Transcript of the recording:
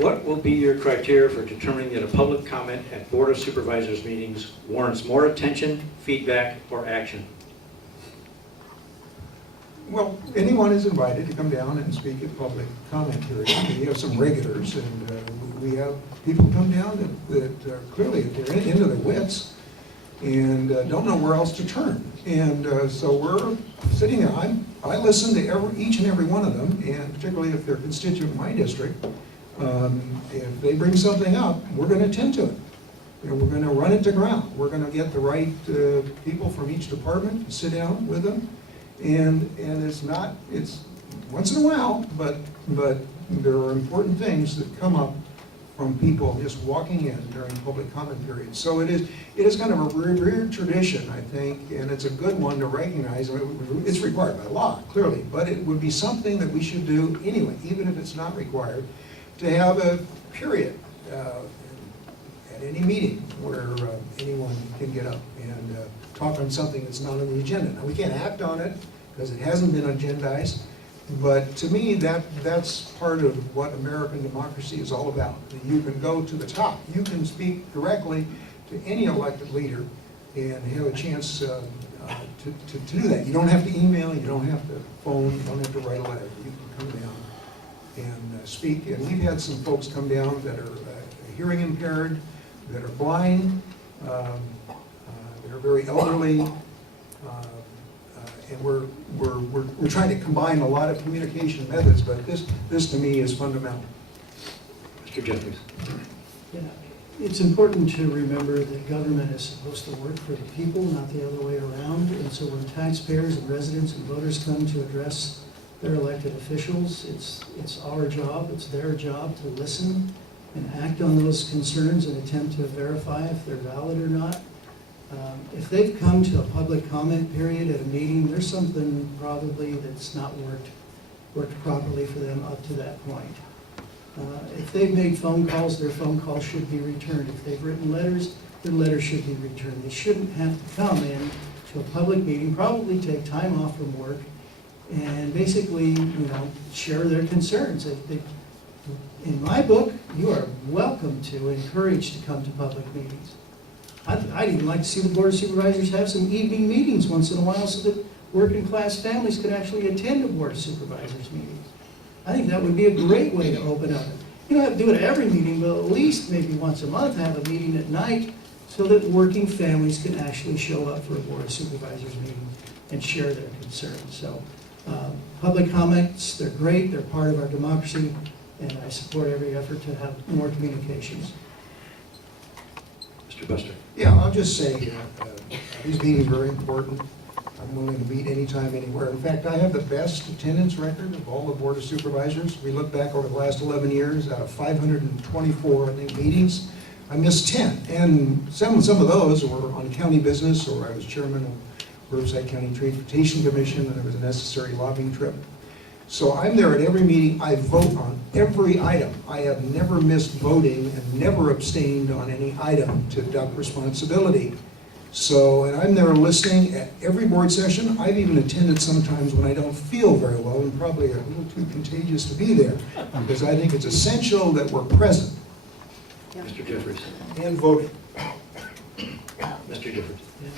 what will be your criteria for determining that a public comment at Board of Supervisors meetings warrants more attention, feedback, or action? Well, anyone is invited to come down and speak at public comment period. We have some regulars, and we have people come down that clearly they're into their wits and don't know where else to turn. And so we're sitting there. I listen to each and every one of them, and particularly if they're constituent in my district. If they bring something up, we're going to attend to it. You know, we're going to run it to ground. We're going to get the right people from each department to sit down with them. And it's once in a while, but there are important things that come up from people just walking in during public comment periods. So it is kind of a weird tradition, I think, and it's a good one to recognize. It's required by law, clearly, but it would be something that we should do anyway, even if it's not required, to have a period at any meeting where anyone can get up and talk on something that's not on the agenda. Now, we can't act on it because it hasn't been agendized, but to me, that's part of what American democracy is all about. You can go to the top. You can speak directly to any elected leader and have a chance to do that. You don't have to email, you don't have to phone, you don't have to write a letter. You can come down and speak. And we've had some folks come down that are hearing impaired, that are blind, that are very elderly, and we're trying to combine a lot of communication methods, but this to me is fundamental. Mr. Jeffries. Yeah, it's important to remember that government is supposed to work for the people, not the other way around. And so when taxpayers and residents and voters come to address their elected officials, it's our job, it's their job to listen and act on those concerns and attempt to verify if they're valid or not. If they've come to a public comment period at a meeting, there's something probably that's not worked properly for them up to that point. If they've made phone calls, their phone calls should be returned. If they've written letters, their letters should be returned. They shouldn't have to come in to a public meeting, probably take time off from work, and basically, share their concerns. In my book, you are welcome to, encouraged to come to public meetings. I'd even like to see the Board of Supervisors have some evening meetings once in a while so that working class families could actually attend a Board of Supervisors meeting. I think that would be a great way to open up. You don't have to do it at every meeting, but at least maybe once a month have a meeting at night so that working families can actually show up for a Board of Supervisors meeting and share their concerns. So public comments, they're great, they're part of our democracy, and I support every effort to have more communications. Mr. Buster. Yeah, I'll just say these meetings are very important. I'm willing to meet anytime, anywhere. In fact, I have the best attendance record of all the Board of Supervisors. We look back over the last 11 years, out of 524, I think, meetings, I missed 10. And some of those were on county business, or I was chairman of Riverside County Transportation Commission, and there was a necessary lobbying trip. So I'm there at every meeting. I vote on every item. I have never missed voting and never abstained on any item to deduct responsibility. So, and I'm there listening at every board session. I've even attended sometimes when I don't feel very well and probably a little too contagious to be there, because I think it's essential that we're present. Mr. Jeffries. And voting. Mr. Jeffries. Yeah.